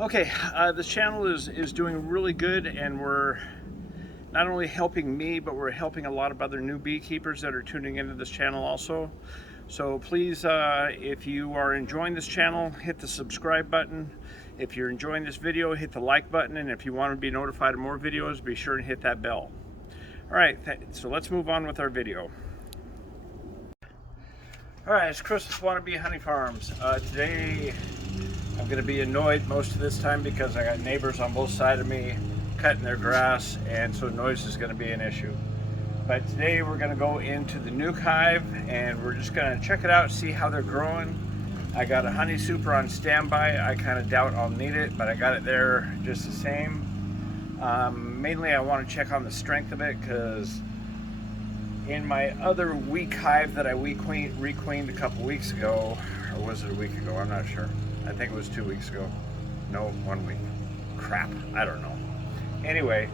Okay, this channel is doing really good, and we're not only helping me, but we're helping a lot of other new beekeepers that are tuning into this channel also. So please, if you are enjoying this channel, hit the subscribe button. If you're enjoying this video, hit the like button, and if you want to be notified of more videos, be sure to hit that bell. All right, so let's move on with our video. All right, it's Chris with Wannabe Honey Farms. Today, I'm going to be annoyed most of this time because I got neighbors on both sides of me cutting their grass, and so noise is going to be an issue. But today we're going to go into the nuke hive, and we're just going to check it out, see how they're growing. I got a honey super on standby. I kind of doubt I'll need it, but I got it there just the same. Mainly I want to check on the strength of it, because in my other weak hive that I requeened a couple weeks ago, or was it a week ago? I'm not sure. I think it was 2 weeks ago. No, 1 week. Crap, I don't know. Anyway,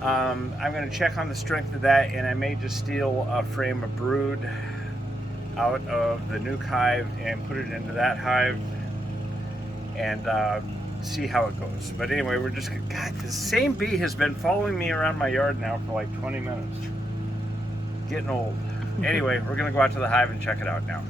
I'm going to check on the strength of that, and I may just steal a frame of brood out of the nuke hive and put it into that hive and see how it goes. But anyway, we're just, God, the same bee has been following me around my yard now for like 20 minutes. Getting old. Anyway, we're going to go out to the hive and check it out now.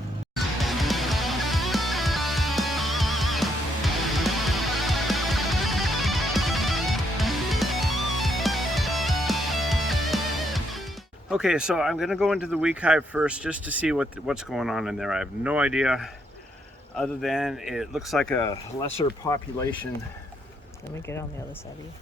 Okay, so I'm going to go into the weak hive first just to see what's going on in there. I have no idea, other than it looks like a lesser population. Let me get on the other side of you.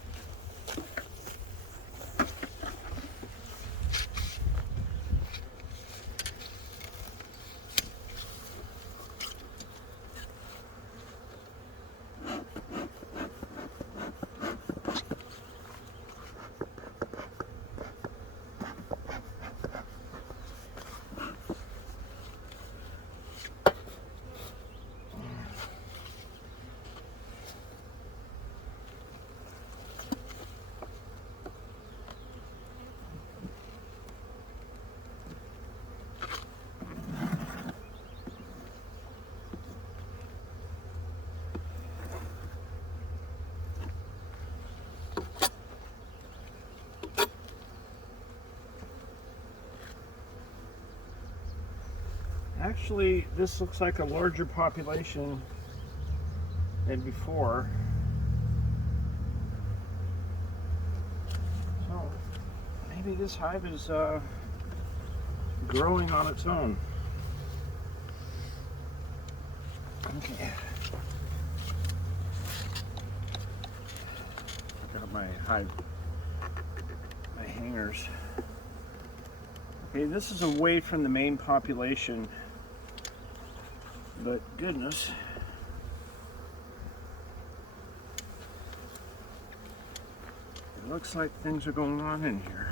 Actually, this looks like a larger population than before. So maybe this hive is growing on its own. Okay. Got my hive, my hangers. Okay, this is away from the main population. But goodness, it looks like things are going on in here.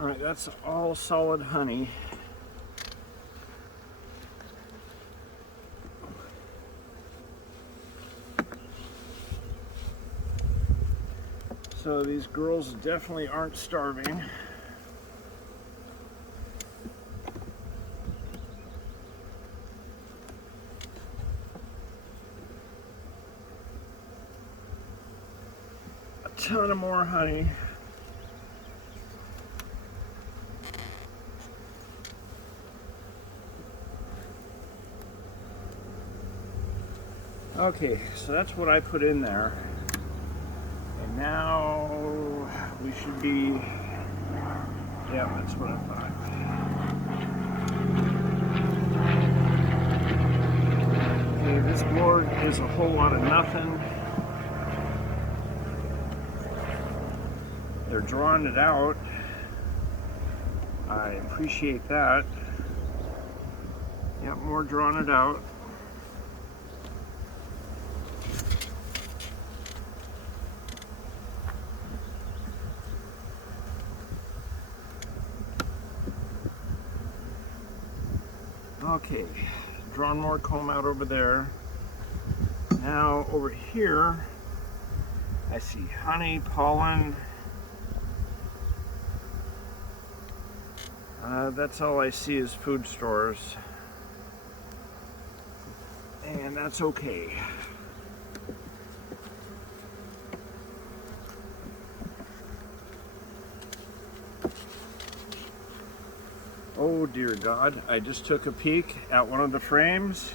All right, that's all solid honey. So these girls definitely aren't starving. A ton of more honey. Okay, so that's what I put in there. And now we should be, yeah, that's what I thought. Okay, this board is a whole lot of nothing. They're drawing it out. I appreciate that. Yep, more drawing it out. Okay, drawn more comb out over there. Now over here, I see honey, pollen. That's all I see is food stores. And that's okay. Oh dear God, I just took a peek at one of the frames.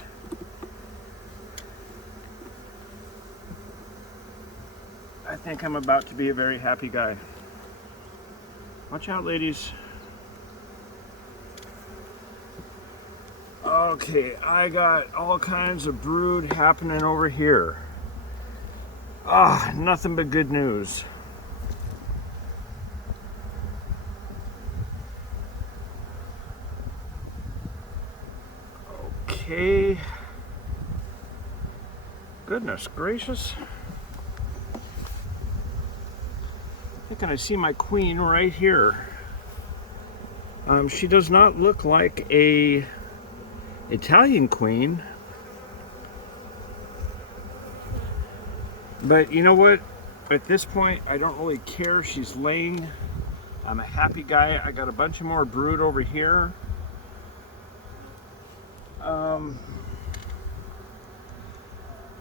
I think I'm about to be a very happy guy. Watch out, ladies. Okay, I got all kinds of brood happening over here. Ah, nothing but good news. Okay. Goodness gracious. I think I see my queen right here. She does not look like a Italian queen. But you know what? At this point, I don't really care. She's laying. I'm a happy guy. I got a bunch of more brood over here.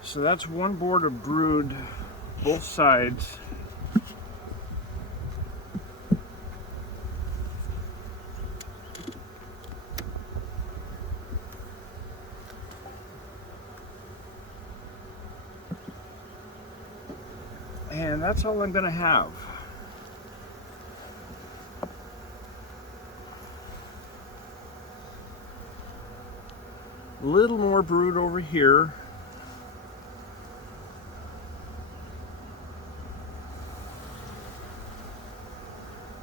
So that's one board of brood, both sides. And that's all I'm gonna have. A little more brood over here.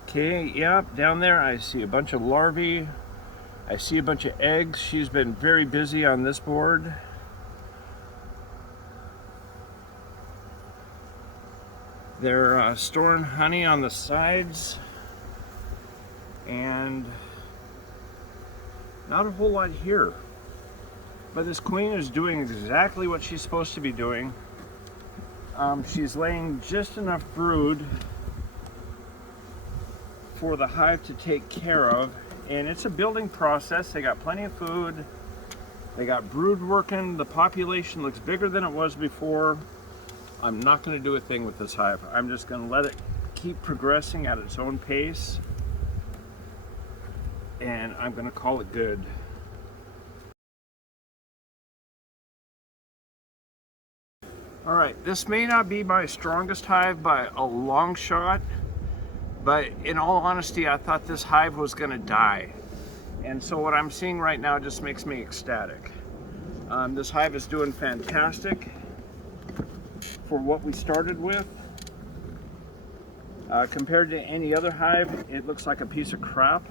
Okay, yeah, down there I see a bunch of larvae. I see a bunch of eggs. She's been very busy on this board. They're storing honey on the sides, and not a whole lot here. But this queen is doing exactly what she's supposed to be doing. She's laying just enough brood for the hive to take care of, and it's a building process. They got plenty of food. They got brood working. The population looks bigger than it was before. I'm not going to do a thing with this hive. I'm just going to let it keep progressing at its own pace, and I'm going to call it good. All right, this may not be my strongest hive by a long shot, but in all honesty, I thought this hive was going to die. And so what I'm seeing right now just makes me ecstatic. This hive is doing fantastic for what we started with. Compared to any other hive, it looks like a piece of crap,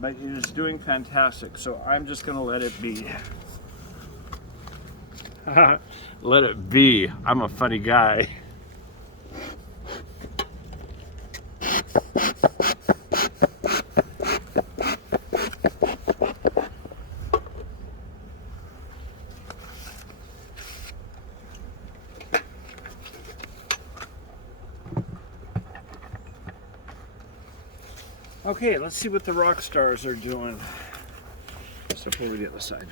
but it is doing fantastic. So I'm just going to let it be. Let it be. I'm a funny guy. Okay, let's see what the rock stars are doing. So before we get the side.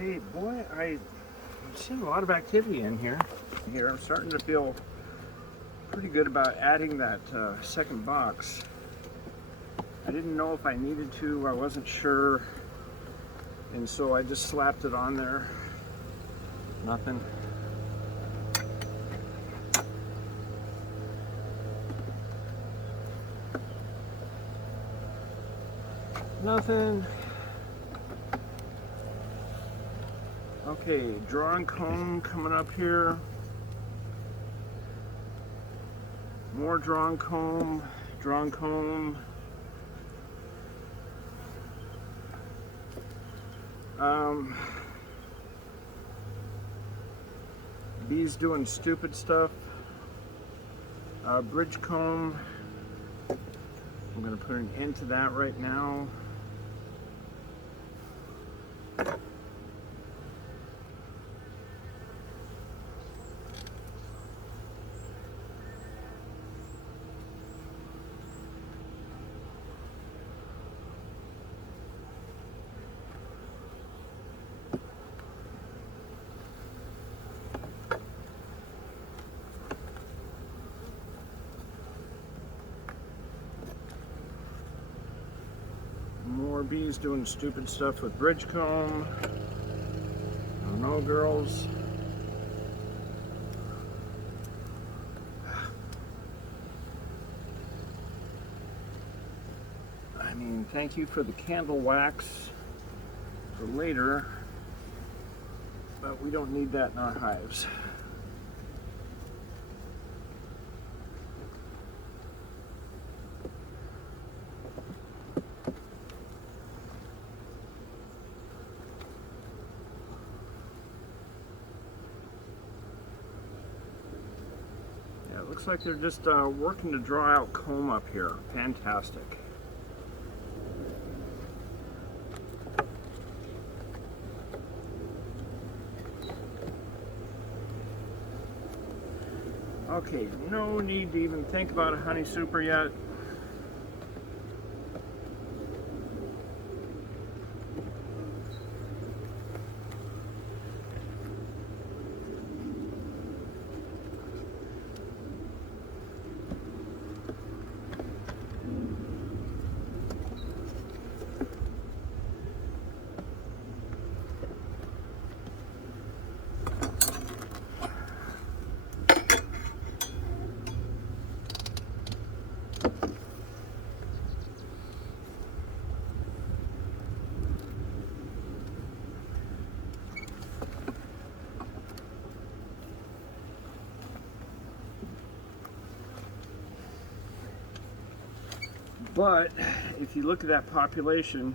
Okay, boy, I'm seeing a lot of activity in here. I'm starting to feel pretty good about adding that second box. I didn't know if I needed to, I wasn't sure, and so I just slapped it on there. Nothing. Nothing. Okay, drawn comb coming up here. More drawn comb, drawn comb. Bees doing stupid stuff. Bridge comb. I'm going to put an end to that right now. More bees doing stupid stuff with bridge comb. I don't know, girls. I mean, thank you for the candle wax for later, but we don't need that in our hives. Looks like they're just working to draw out comb up here. Fantastic. Okay, no need to even think about a honey super yet. But if you look at that population,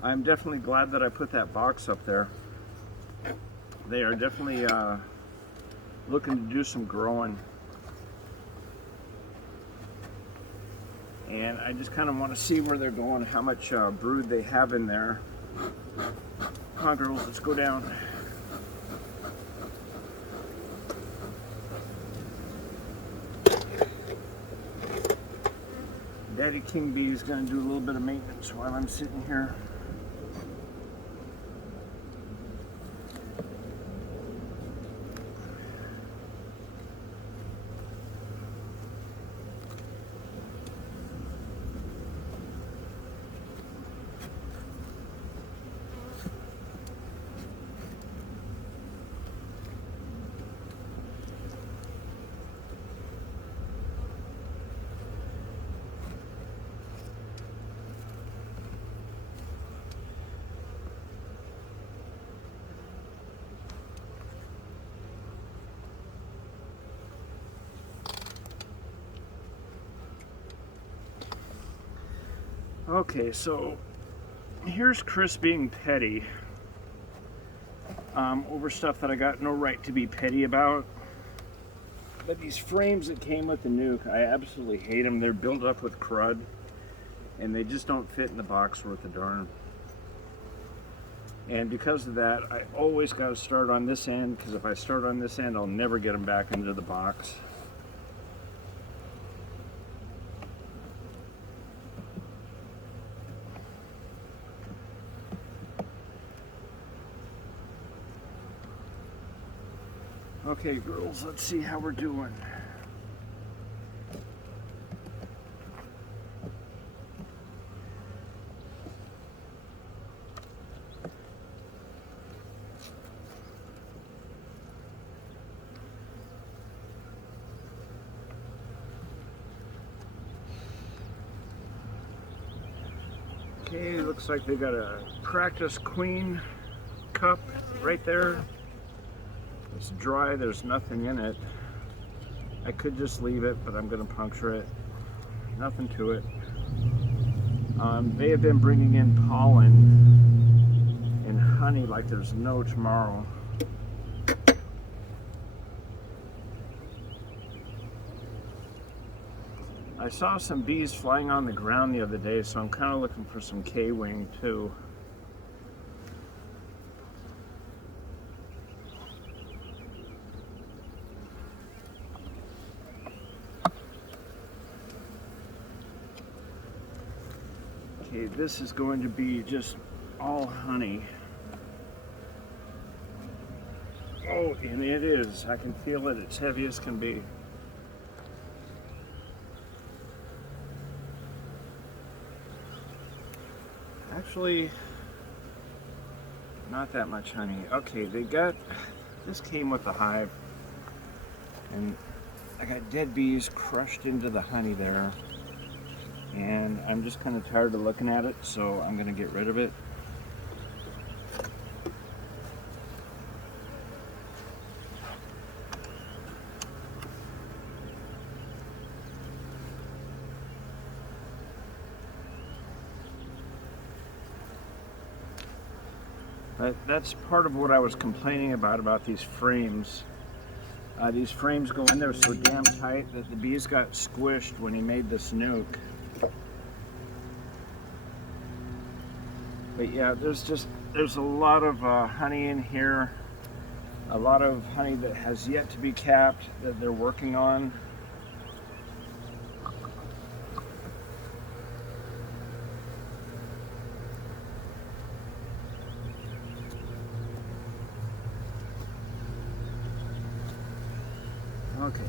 I'm definitely glad that I put that box up there. They are definitely looking to do some growing. And I just kind of want to see where they're going, how much brood they have in there. Come on, girls, let's go down. Daddy King Bee is going to do a little bit of maintenance while I'm sitting here. Okay, so here's Chris being petty over stuff that I got no right to be petty about. But these frames that came with the nuke, I absolutely hate them. They're built up with crud, and they just don't fit in the box worth a darn. And because of that, I always got to start on this end, because if I start on this end, I'll never get them back into the box. Okay, girls, let's see how we're doing. Okay, looks like they got a practice queen cup right there. It's dry, there's nothing in it. I could just leave it, but I'm gonna puncture it. Nothing to it. They have been bringing in pollen and honey like there's no tomorrow. I saw some bees flying on the ground the other day, so I'm kind of looking for some K-wing too. Okay, this is going to be just all honey. Oh, and it is. I can feel it. It's heavy as can be. Actually, not that much honey. Okay, this came with the hive, and I got dead bees crushed into the honey there, and I'm just kind of tired of looking at it, so I'm gonna get rid of it. That's part of what I was complaining about these frames. These frames go in there so damn tight that the bees got squished when he made this nuke. But yeah, there's a lot of honey in here. A lot of honey that has yet to be capped that they're working on. Okay.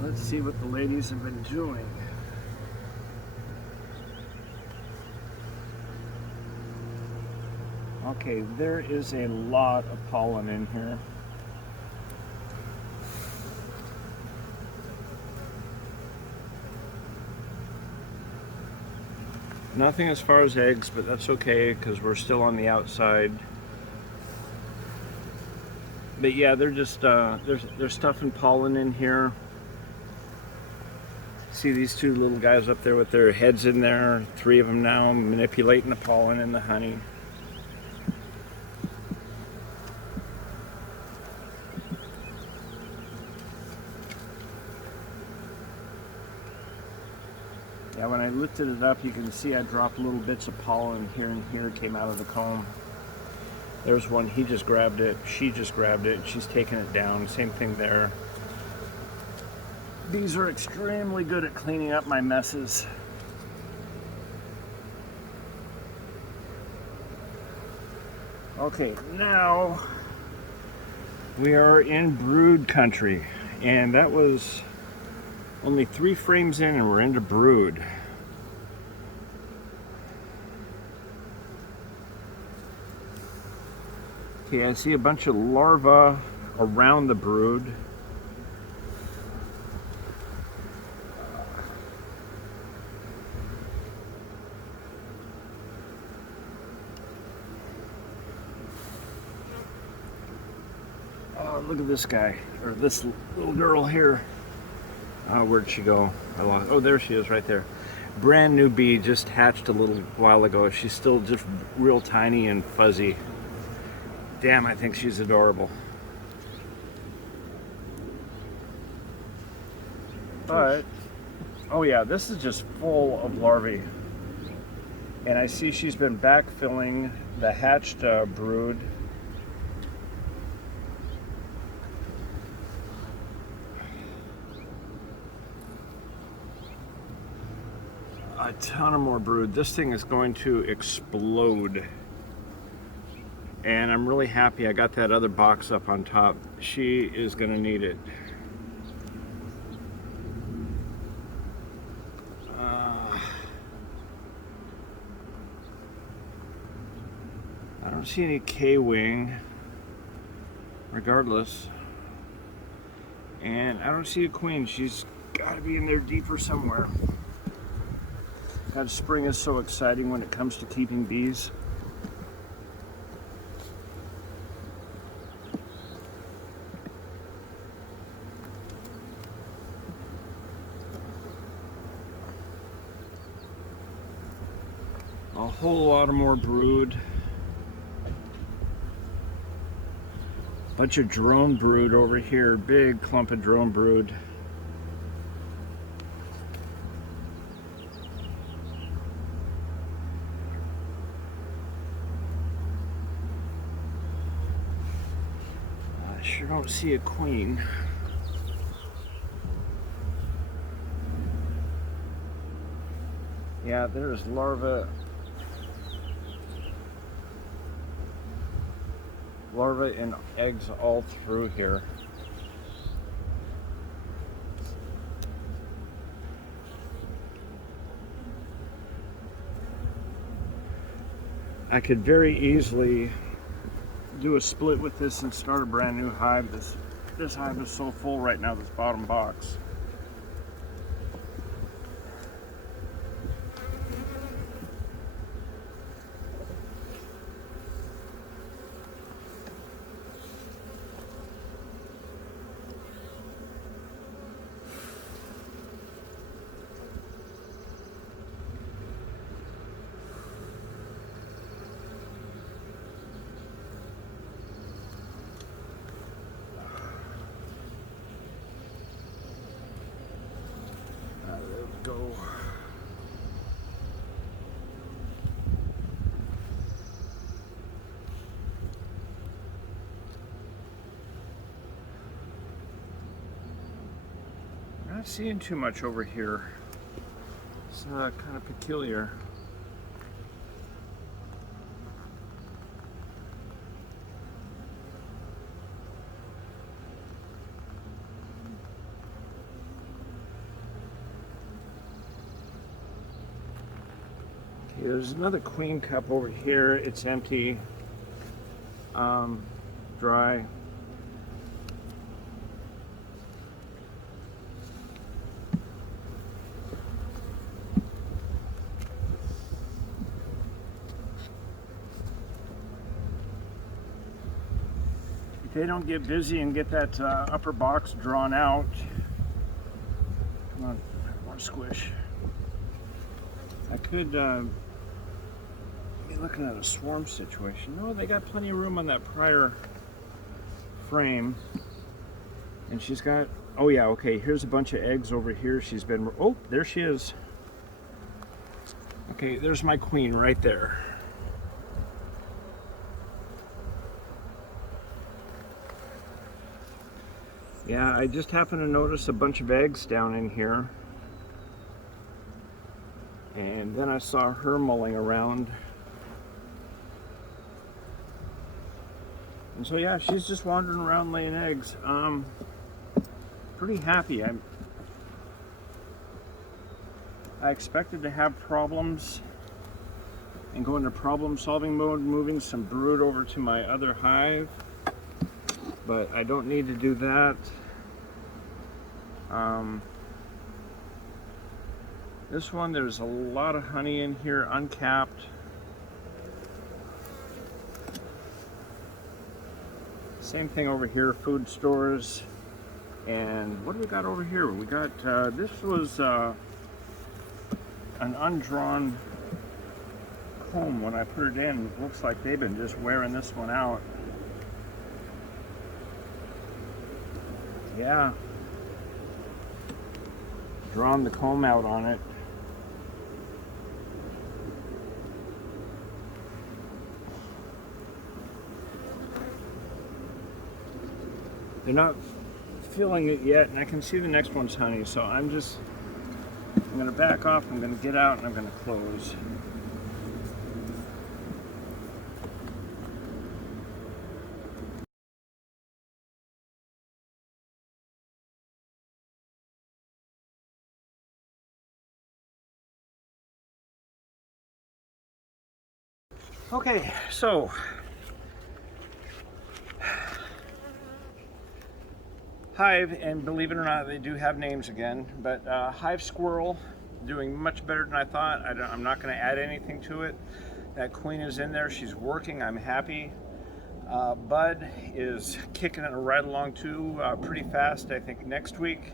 Let's see what the ladies have been doing. Okay, there is a lot of pollen in here. Nothing as far as eggs, but that's okay because we're still on the outside. But yeah, they're just they're stuffing pollen in here. See these two little guys up there with their heads in there, 3 of them now, manipulating the pollen and the honey. Yeah, when I lifted it up, you can see I dropped little bits of pollen here and here, came out of the comb. There's one, he just grabbed it, she just grabbed it, she's taking it down. Same thing there. Bees are extremely good at cleaning up my messes. Okay, now we are in brood country, and that was only 3 frames in and we're into brood. Okay, I see a bunch of larvae around the brood. Oh, look at this guy, or this little girl here. Where'd she go? Oh, there she is right there. Brand new bee, just hatched a little while ago. She's still just real tiny and fuzzy. Damn, I think she's adorable. But, oh yeah, this is just full of larvae. And I see she's been backfilling the hatched brood. A ton of more brood. This thing is going to explode. And I'm really happy I got that other box up on top. She is gonna need it. I don't see any K-wing, regardless. And I don't see a queen. She's got to be in there deeper somewhere. God, spring is so exciting when it comes to keeping bees. A whole lot of more brood. Bunch of drone brood over here, big clump of drone brood. I sure don't see a queen. Yeah, there's larvae and eggs all through here. I could very easily do a split with this and start a brand new hive. This hive is so full right now, this bottom box. There we go. Not seeing too much over here. It's kind of peculiar. Okay, there's another queen cup over here. It's empty, dry. If they don't get busy and get that upper box drawn out, come on, more squish. I could be looking at a swarm situation. No, they got plenty of room on that prior frame. And she's got, oh yeah, okay, here's a bunch of eggs over here. She's been, oh, there she is. Okay, there's my queen right there. Yeah, I just happened to notice a bunch of eggs down in here. And then I saw her mulling around. And so yeah, she's just wandering around laying eggs. Pretty happy. I expected to have problems and go into problem solving mode, moving some brood over to my other hive. But I don't need to do that. This one, there's a lot of honey in here, uncapped. Same thing over here, food stores. And what do we got over here? We got, this was an undrawn comb when I put it in. It looks like they've been just wearing this one out. Yeah. Drawn the comb out on it. They're not feeling it yet, and I can see the next one's honey, so I'm gonna back off, I'm gonna get out, and I'm gonna close. Okay, so hive, and believe it or not, they do have names again, but hive squirrel doing much better than I thought. I'm not going to add anything to it. That queen is in there. She's working. I'm happy. Bud is kicking it right along too, pretty fast. I think next week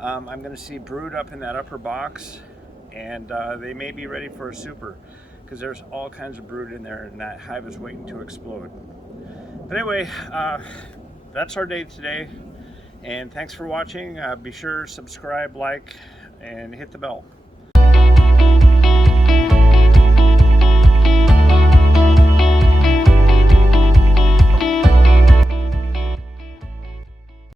I'm going to see brood up in that upper box, and they may be ready for a super because there's all kinds of brood in there, and that hive is waiting to explode. But anyway, that's our day today, and thanks for watching. Be sure to subscribe, like, and hit the bell.